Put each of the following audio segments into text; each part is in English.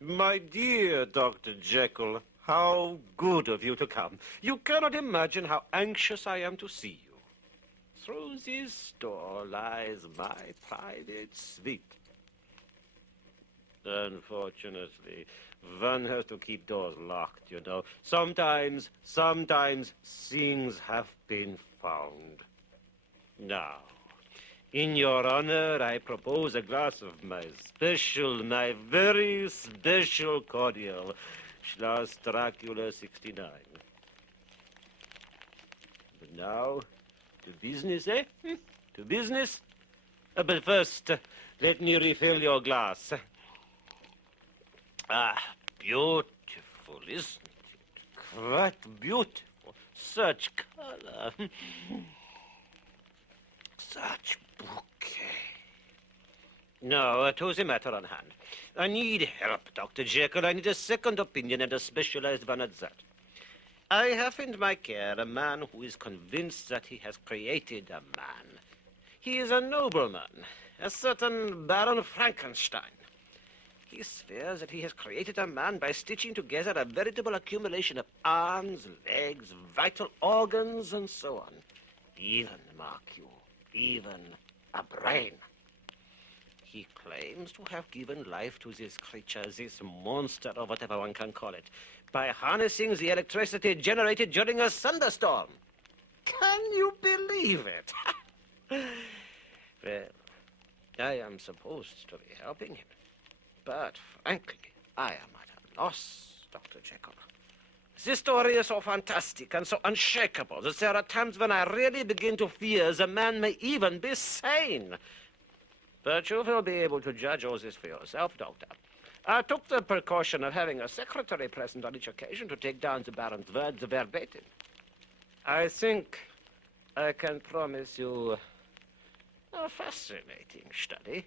My dear Dr. Jekyll, how good of you to come. You cannot imagine how anxious I am to see you. Through this door lies my private suite. Unfortunately, one has to keep doors locked, you know. Sometimes things have been found. Now, in your honor, I propose a glass of my very special cordial, Schloss Dracula 69. But now, to business, eh? To business? But first, let me refill your glass. Ah, beautiful, isn't it? Quite beautiful. Such color. Such bouquet. No, to the matter on hand. I need help, Dr. Jekyll. I need a second opinion, and a specialized one at that. I have in my care a man who is convinced that he has created a man. He is a nobleman, a certain Baron Frankenstein. He swears that he has created a man by stitching together a veritable accumulation of arms, legs, vital organs, and so on. Even, mark you, even a brain. He claims to have given life to this creature, this monster, or whatever one can call it, by harnessing the electricity generated during a thunderstorm. Can you believe it? Well, I am supposed to be helping him. But, frankly, I am at a loss, Dr. Jekyll. This story is so fantastic and so unshakable that there are times when I really begin to fear the man may even be sane. But you will be able to judge all this for yourself, Doctor. I took the precaution of having a secretary present on each occasion to take down the Baron's words verbatim. I think I can promise you a fascinating study.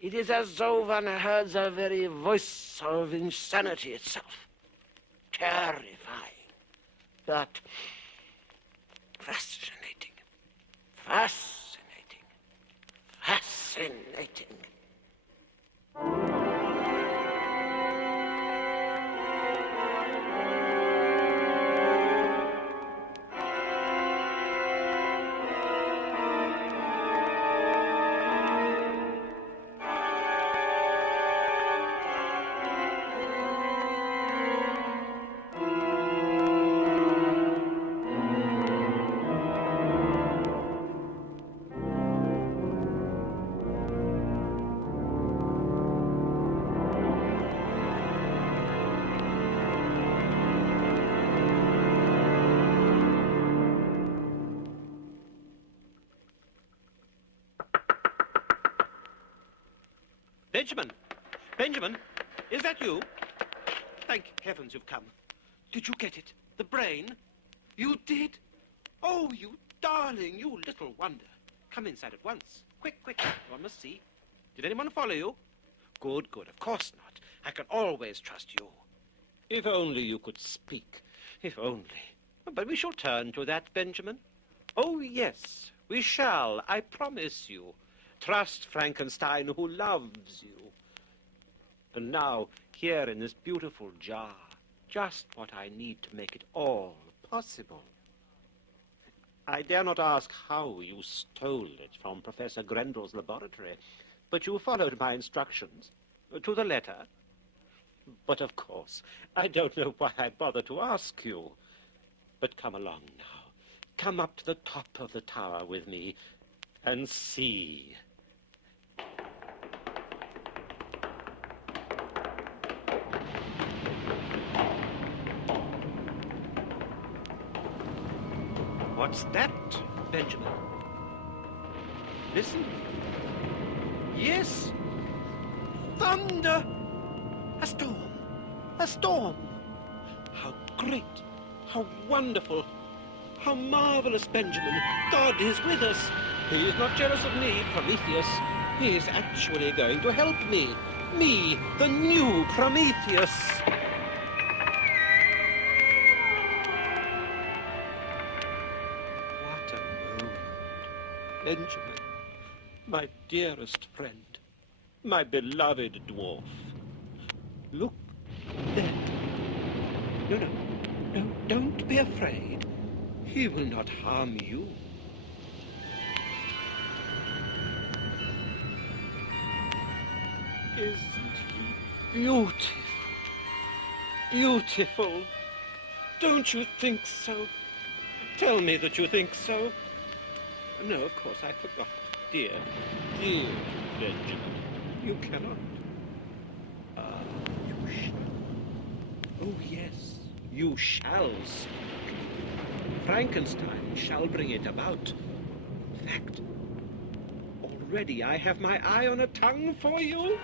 It is as though one heard the very voice of insanity itself. Terrifying, but fascinating. Fascinating. Fascinating. Benjamin! Benjamin! Is that you? Thank heavens you've come. Did you get it? The brain? You did? Oh, you darling, you little wonder. Come inside at once. Quick, quick. One must see. Did anyone follow you? Good, good. Of course not. I can always trust you. If only you could speak. If only. But we shall turn to that, Benjamin. Oh, yes, we shall. I promise you. Trust Frankenstein, who loves you. And now, here in this beautiful jar, just what I need to make it all possible. I dare not ask how you stole it from Professor Grendel's laboratory, but you followed my instructions to the letter. But of course, I don't know why I bothered to ask you. But come along now. Come up to the top of the tower with me and see. What's that, Benjamin? Listen. Yes. Thunder. A storm. A storm. How great. How wonderful. How marvelous, Benjamin. God is with us. He is not jealous of me, Prometheus. He is actually going to help me. Me, the new Prometheus. Benjamin, my dearest friend, my beloved dwarf. Look there. No, no, no, don't be afraid. He will not harm you. Isn't he beautiful? Beautiful. Don't you think so? Tell me that you think so. No, of course, I forgot. Dear, dear Benjamin, you cannot. Ah, you shall. Oh, yes, you shall speak. Frankenstein shall bring it about. In fact, already I have my eye on a tongue for you.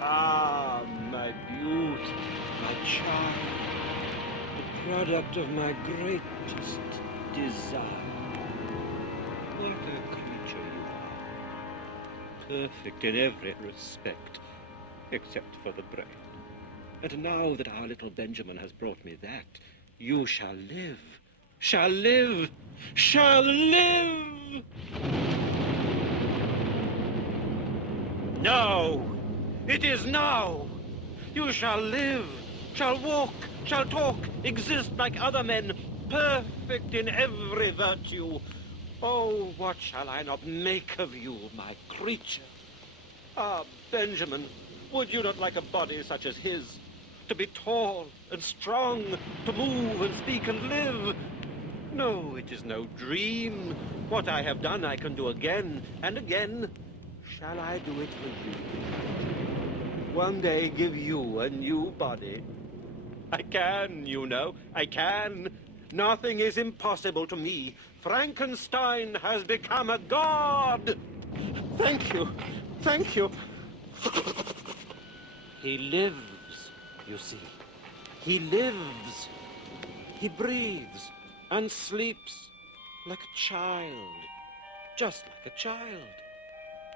Ah, my beauty, my charm, the product of my greatest desire. What a creature you are. Perfect in every respect, except for the brain. And now that our little Benjamin has brought me that, you shall live, shall live, shall live! No! It is now! You shall live, shall walk, shall talk, exist like other men, perfect in every virtue. Oh, what shall I not make of you, my creature? Ah, Benjamin, would you not like a body such as his? To be tall and strong, to move and speak and live? No, it is no dream. What I have done I can do again and again. Shall I do it for you? One day give you a new body. I can, you know, I can. Nothing is impossible to me. Frankenstein has become a god. Thank you, thank you. He lives, you see. He lives. He breathes and sleeps like a child, just like a child.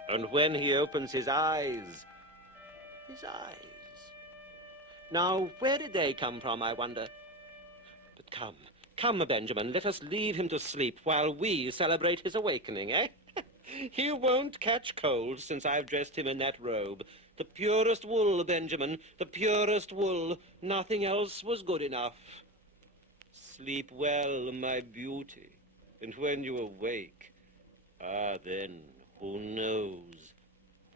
And when he opens his eyes, now, where did they come from, I wonder? But come, Benjamin, let us leave him to sleep while we celebrate his awakening, eh? He won't catch cold since I've dressed him in that robe. The purest wool, Benjamin, the purest wool. Nothing else was good enough. Sleep well, my beauty, and when you awake, then, who knows,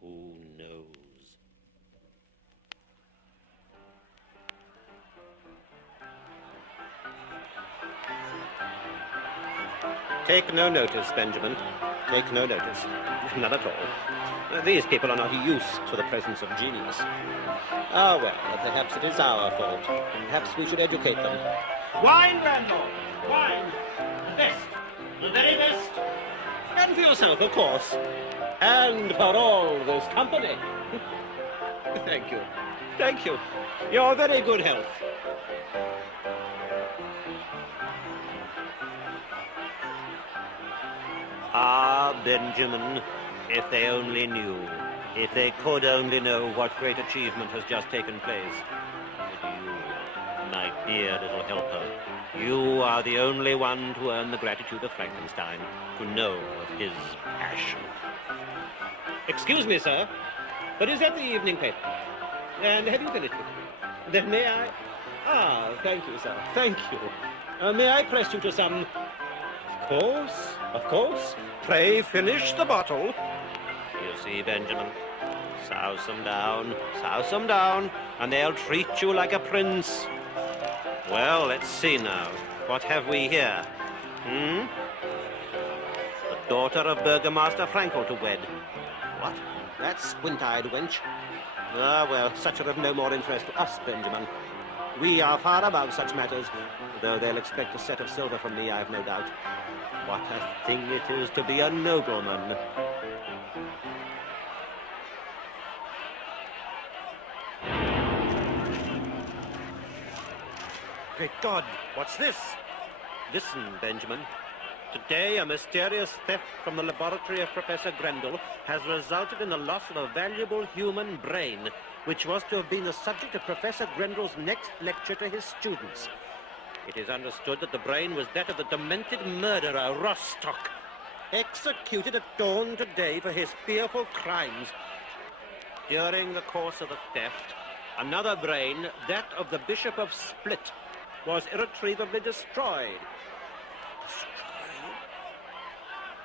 who knows? Take no notice, Benjamin. Take no notice. None at all. These people are not used to the presence of genius. Ah, well, perhaps it is our fault. Perhaps we should educate them. Wine, Randall! Wine! The best! The very best! And for yourself, of course. And for all this company. Thank you. Thank you. Your very good health. Ah, Benjamin, if they only knew, if they could only know what great achievement has just taken place. But you, my dear little helper, you are the only one to earn the gratitude of Frankenstein, to know of his passion. Excuse me, sir, but is that the evening paper? And have you finished it? Then may I? Ah, thank you, sir, thank you. May I press you to some... Of course. Pray finish the bottle. You see, Benjamin, souse them down, and they'll treat you like a prince. Well, let's see now. What have we here? The daughter of Burgomaster Frankel to wed. What? That squint-eyed wench? Ah, well, such are of no more interest to us, Benjamin. We are far above such matters, though they'll expect a set of silver from me, I've no doubt. What a thing it is to be a nobleman. Great God, what's this? Listen, Benjamin. Today, a mysterious theft from the laboratory of Professor Grendel has resulted in the loss of a valuable human brain, which was to have been the subject of Professor Grendel's next lecture to his students. It is understood that the brain was that of the demented murderer, Rostock, executed at dawn today for his fearful crimes. During the course of the theft, another brain, that of the Bishop of Split, was irretrievably destroyed. Destroyed?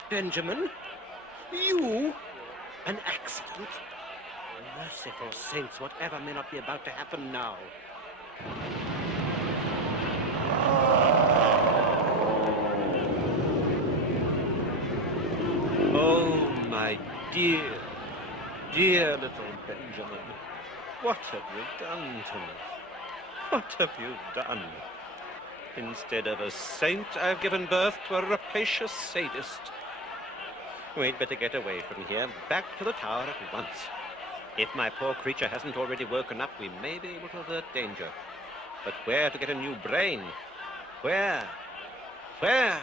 Benjamin? You? An accident? Merciful saints, whatever may not be about to happen now. Oh, my dear, dear little Benjamin. What have you done to me? What have you done? Instead of a saint, I've given birth to a rapacious sadist. We'd better get away from here, back to the tower at once. If my poor creature hasn't already woken up, we may be able to avert danger. But where to get a new brain? Where? Where?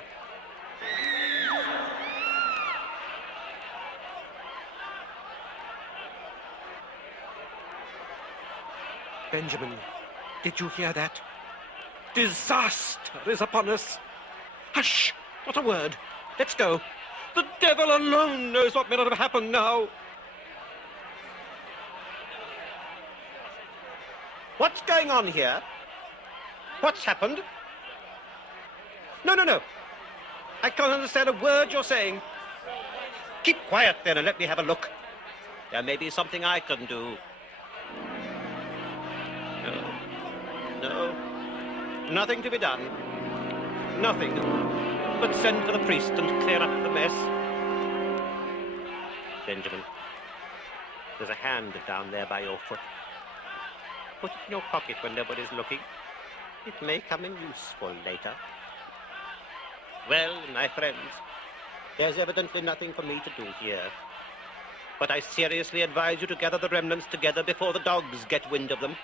Benjamin, did you hear that? Disaster is upon us. Hush! Not a word. Let's go. The devil alone knows what may not have happened now. What's going on here? What's happened? No. I can't understand a word you're saying. Keep quiet then and let me have a look. There may be something I can do. No. Nothing to be done. Nothing. But send for the priest and clear up the mess. Benjamin, there's a hand down there by your foot. Put it in your pocket when nobody's looking. It may come in useful later. Well, my friends, there's evidently nothing for me to do here. But I seriously advise you to gather the remnants together before the dogs get wind of them.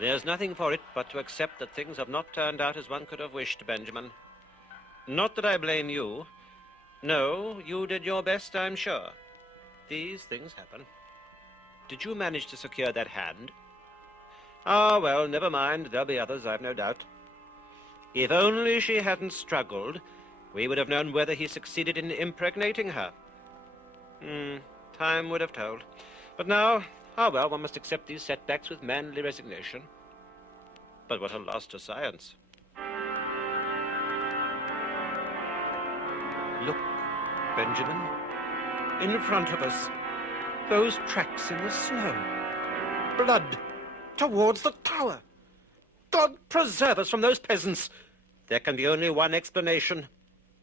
There's nothing for it but to accept that things have not turned out as one could have wished, Benjamin. Not that I blame you. No, you did your best, I'm sure. These things happen. Did you manage to secure that hand? Ah, well, never mind. There'll be others, I've no doubt. If only she hadn't struggled, we would have known whether he succeeded in impregnating her. Time would have told. But now, well, one must accept these setbacks with manly resignation. But what a loss to science. Look, Benjamin. In front of us. Those tracks in the snow. Blood towards the tower. God preserve us from those peasants. There can be only one explanation.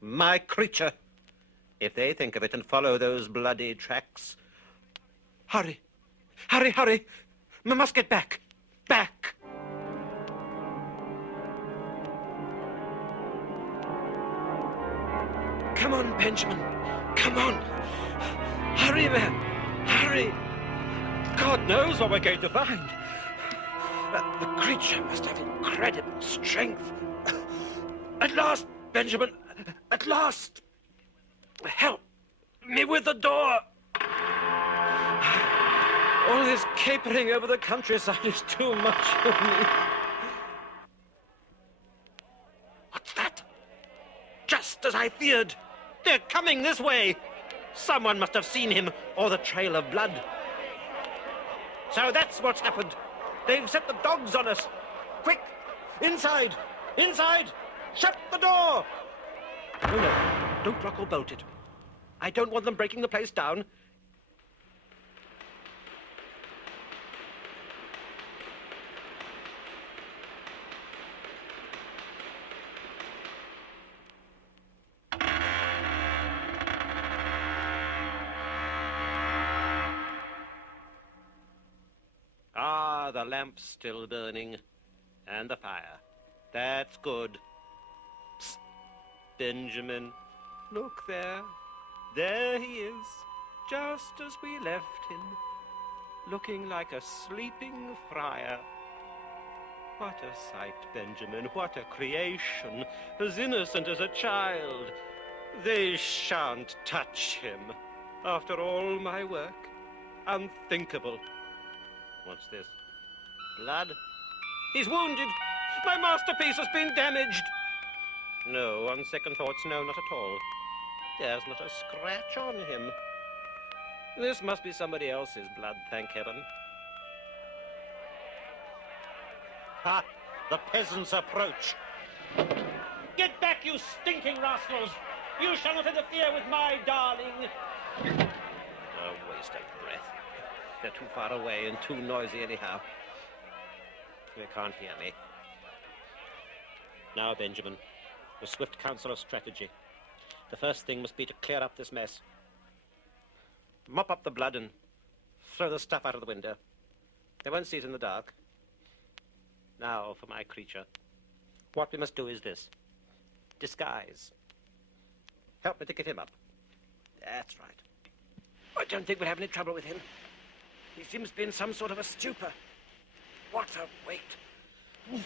My creature. If they think of it and follow those bloody tracks. Hurry. Hurry. We must get back. Back. Come on, Benjamin. Come on. Hurry, man. Hurry. God knows what we're going to find. The creature must have incredible strength. At last, Benjamin. At last. Help me with the door. All this capering over the countryside is too much for me. What's that? Just as I feared. They're coming this way. Someone must have seen him, or the trail of blood. So that's what's happened. They've set the dogs on us. Quick! Inside! Inside! Shut the door! No. Don't lock or bolt it. I don't want them breaking the place down. The lamp's still burning. And the fire. That's good. Psst. Benjamin. Look there. There he is. Just as we left him. Looking like a sleeping friar. What a sight, Benjamin. What a creation. As innocent as a child. They shan't touch him. After all my work. Unthinkable. What's this? Blood? He's wounded! My masterpiece has been damaged. No, on second thoughts, no, not at all. There's not a scratch on him. This must be somebody else's blood, thank heaven. Ha! The peasants approach. Get back, you stinking rascals! You shall not interfere with my darling! A waste of breath. They're too far away and too noisy anyhow. They can't hear me. Now, Benjamin, the swift counsel of strategy. The first thing must be to clear up this mess. Mop up the blood and throw the stuff out of the window. They won't see it in the dark. Now, for my creature. What we must do is this. Disguise. Help me to get him up. That's right. I don't think we'll have any trouble with him. He seems to be in some sort of a stupor. What a weight. Oof,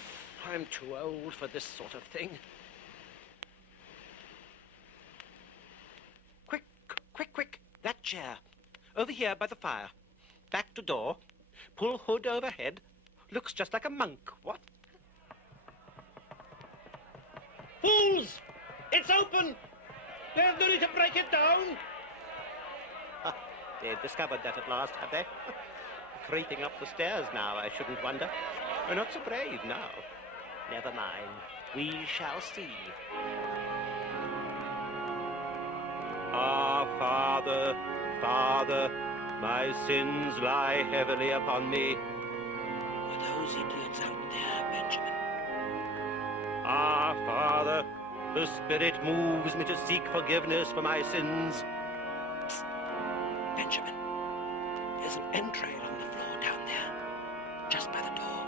I'm too old for this sort of thing. Quick, quick, quick. That chair. Over here by the fire. Back to door. Pull hood overhead. Looks just like a monk. What? Fools! It's open! There's no need to break it down! They've discovered that at last, have they? Creeping up the stairs now, I shouldn't wonder. They're not so brave now. Never mind. We shall see. Our Father, Father, my sins lie heavily upon me. Are those idiots out there, Benjamin? Our Father, the Spirit moves me to seek forgiveness for my sins. Psst. Benjamin, there's an entrail on the floor down there, just by the door.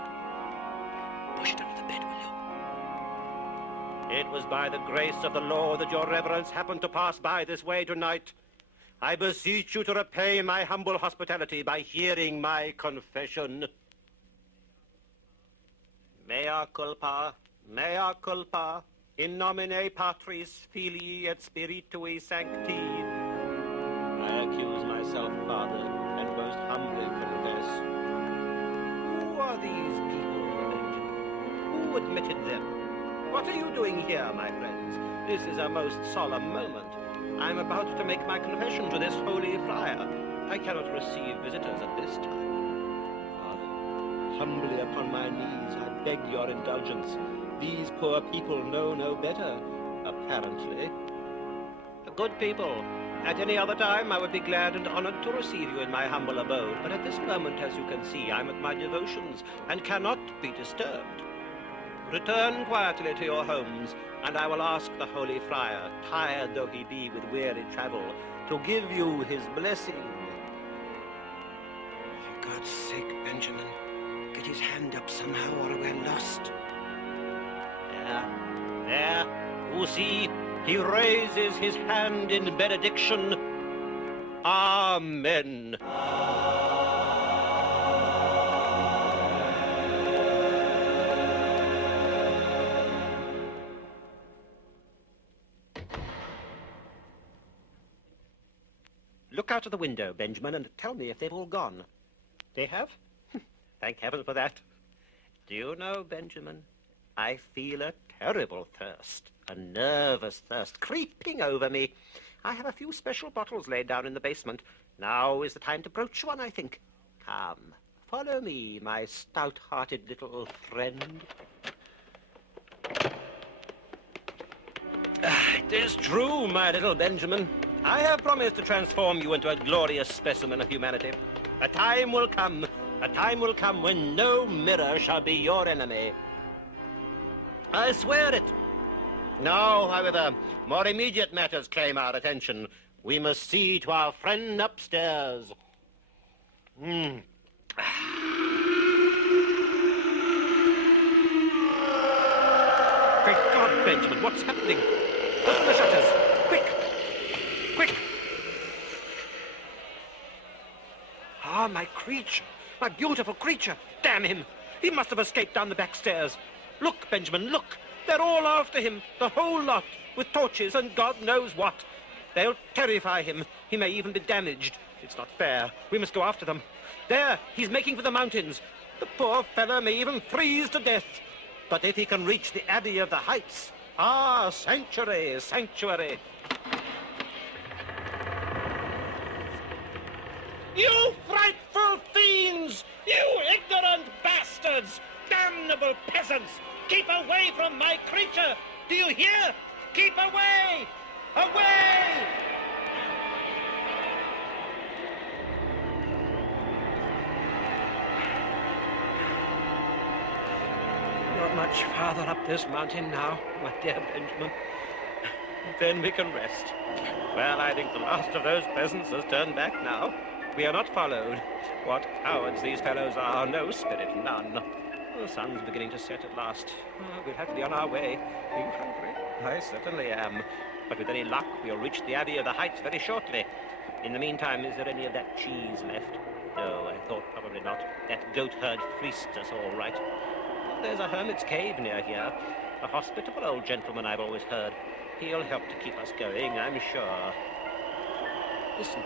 Push it under the bed, will you? It was by the grace of the Lord that your reverence happened to pass by this way tonight. I beseech you to repay my humble hospitality by hearing my confession. Mea culpa, in nomine Patris, Filii et Spiritui Sancti. I accuse myself, Father, and most humbly confess. Who are these people, Benjamin? Who admitted them? What are you doing here, my friends? This is a most solemn moment. I'm about to make my confession to this holy friar. I cannot receive visitors at this time. Father, humbly upon my knees, I beg your indulgence. These poor people know no better, apparently. Good people. At any other time, I would be glad and honored to receive you in my humble abode, but at this moment, as you can see, I'm at my devotions and cannot be disturbed. Return quietly to your homes, and I will ask the holy friar, tired though he be with weary travel, to give you his blessing. For God's sake, Benjamin, get his hand up somehow or we're lost. There, you see, he raises his hand in benediction. Amen. Look out of the window, Benjamin, and tell me if they've all gone. They have? Thank heaven for that. Do you know, Benjamin, I feel a terrible thirst, a nervous thirst creeping over me. I have a few special bottles laid down in the basement. Now is the time to broach one, I think. Come, follow me, my stout-hearted little friend. It is true, my little Benjamin. I have promised to transform you into a glorious specimen of humanity. A time will come when no mirror shall be your enemy. I swear it. Now, however, more immediate matters claim our attention. We must see to our friend upstairs. Great God, Benjamin, what's happening? Open the shutters. Quick! Quick! Ah, my creature. My beautiful creature. Damn him. He must have escaped down the back stairs. Look, Benjamin, look. They're all after him, the whole lot, with torches and God knows what. They'll terrify him. He may even be damaged. It's not fair. We must go after them. There, he's making for the mountains. The poor fellow may even freeze to death. But if he can reach the Abbey of the Heights... Ah, sanctuary, sanctuary. You frightful fiends! You ignorant bastards! Damnable peasants! Keep away from my creature! Do you hear? Keep away! Away! Not much farther up this mountain now, my dear Benjamin. Then we can rest. Well, I think the last of those peasants has turned back now. We are not followed. What cowards these fellows are. No spirit, none. The sun's beginning to set at last. We'll have to be on our way. Are you hungry? I certainly am. But with any luck, we'll reach the Abbey of the Heights very shortly. In the meantime, is there any of that cheese left? No, I thought probably not. That goat herd fleeced us all right. Well, there's a hermit's cave near here. A hospitable old gentleman, I've always heard. He'll help to keep us going, I'm sure. Listen.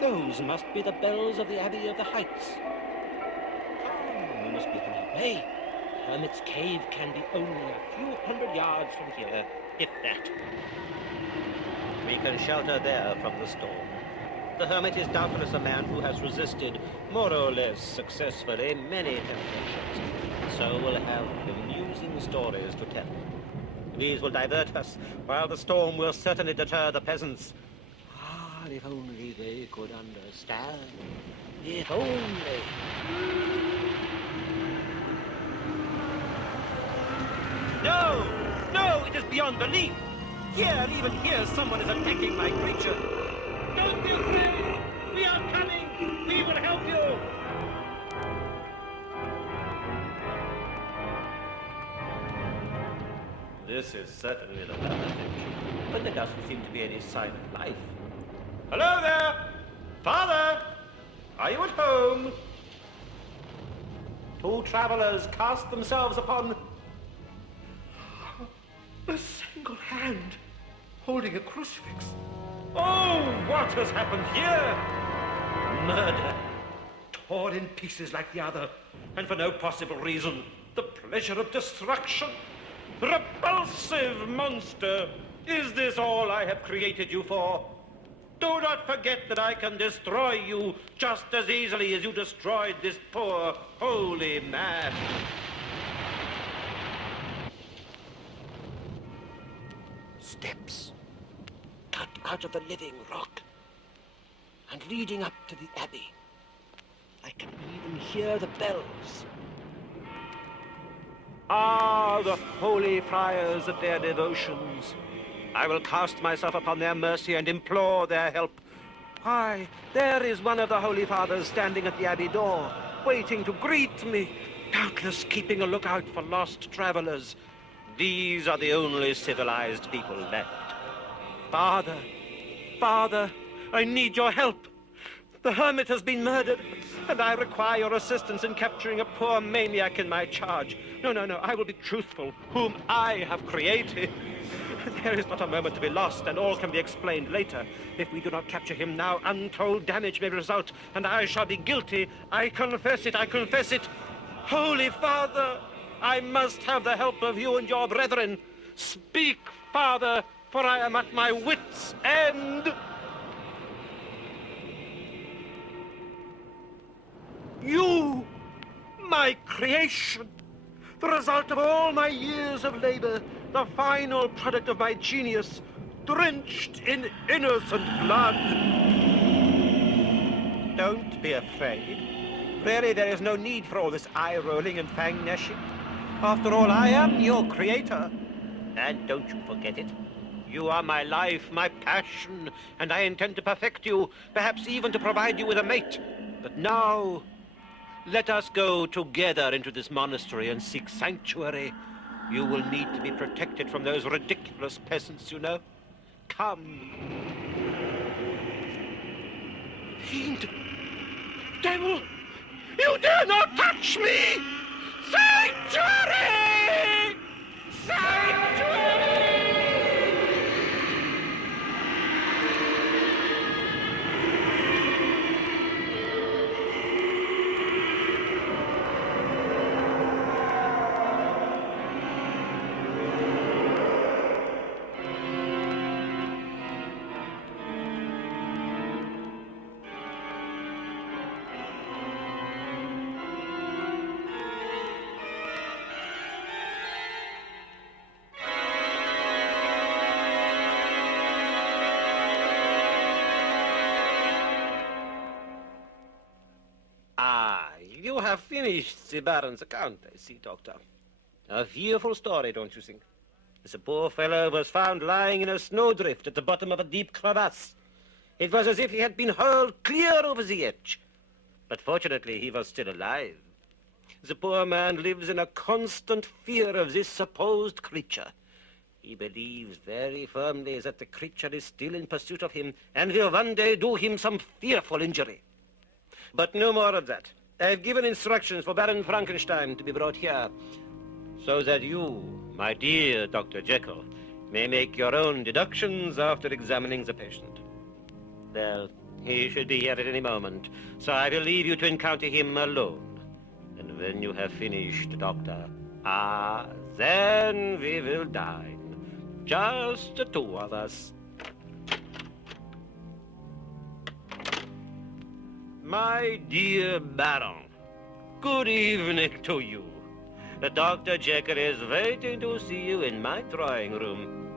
Those must be the bells of the Abbey of the Heights. Oh, we must be on our way. Hermit's cave can be only a few hundred yards from here, if that. We can shelter there from the storm. The hermit is doubtless a man who has resisted, more or less successfully, many temptations. So we'll have amusing stories to tell. These will divert us, while the storm will certainly deter the peasants. Ah, if only they could understand. If only. No! No! It is beyond belief! Here, even here, someone is attacking my creature. Don't be afraid! We are coming! We will help you! This is certainly the weather, but there doesn't seem to be any sign of life. Hello there! Father! Are you at home? Two travelers cast themselves upon... a single hand holding a crucifix. Oh, what has happened here? Murder. Torn in pieces like the other, and for no possible reason. The pleasure of destruction. Repulsive monster! Is this all I have created you for? Do not forget that I can destroy you just as easily as you destroyed this poor, holy man. Steps cut out of the living rock and leading up to the abbey. I can even hear the bells. Ah, the holy friars at their devotions. I will cast myself upon their mercy and implore their help. Why, there is one of the holy fathers standing at the abbey door, waiting to greet me, doubtless keeping a lookout for lost travelers. These are the only civilized people left. Father, Father, I need your help. The hermit has been murdered, and I require your assistance in capturing a poor maniac in my charge. No, I will be truthful, whom I have created. There is not a moment to be lost, and all can be explained later. If we do not capture him now, untold damage may result, and I shall be guilty. I confess it, I confess it. Holy Father, I must have the help of you and your brethren. Speak, Father, for I am at my wits' end. You, my creation, the result of all my years of labor, the final product of my genius, drenched in innocent blood. Don't be afraid. Really, there is no need for all this eye-rolling and fang-gnashing. After all, I am your creator. And don't you forget it. You are my life, my passion, and I intend to perfect you, perhaps even to provide you with a mate. But now, let us go together into this monastery and seek sanctuary. You will need to be protected from those ridiculous peasants, you know. Come. Fiend! Devil! You dare not touch me! Sanctuary! Sanctuary! have finished the Baron's account, I see, Doctor. A fearful story, don't you think? The poor fellow was found lying in a snowdrift at the bottom of a deep crevasse. It was as if he had been hurled clear over the edge. But fortunately, he was still alive. The poor man lives in a constant fear of this supposed creature. He believes very firmly that the creature is still in pursuit of him and will one day do him some fearful injury. But no more of that. I've given instructions for Baron Frankenstein to be brought here, so that you, my dear Dr. Jekyll, may make your own deductions after examining the patient. Well, he should be here at any moment, so I will leave you to encounter him alone. And when you have finished, Doctor, then we will dine. Just the two of us. My dear Baron, good evening to you. Dr. Jekyll is waiting to see you in my drawing room.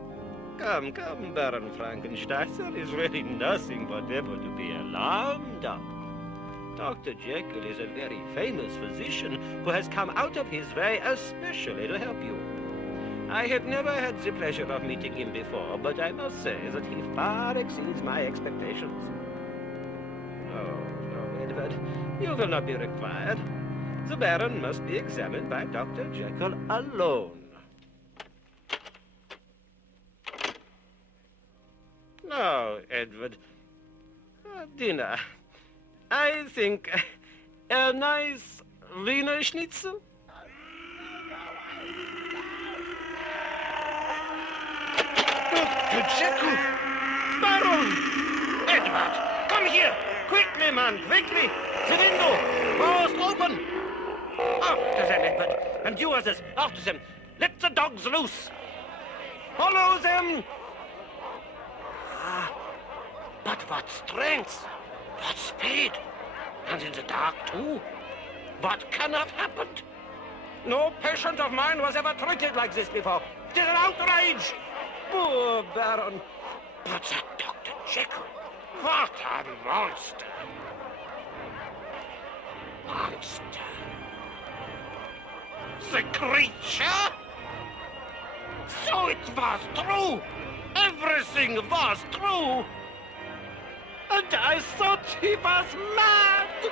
Come, Baron Frankenstein, there is really nothing whatever to be alarmed of. Dr. Jekyll is a very famous physician who has come out of his way especially to help you. I have never had the pleasure of meeting him before, but I must say that he far exceeds my expectations. No, Edward, you will not be required. The Baron must be examined by Dr. Jekyll alone. Now, Edward, dinner. I think a nice Wiener Schnitzel. Dr. Jekyll! Baron! Edward, come here! Quickly, man, quickly! The window! Doors open! After them, Edward! And you others, after them! Let the dogs loose! Follow them! But what strength! What speed! And in the dark, too! What can have happened? No patient of mine was ever treated like this before. It is an outrage! Poor Baron! But that Dr. Jekyll, what a monster! Monster! The creature? So it was true! Everything was true! And I thought he was mad!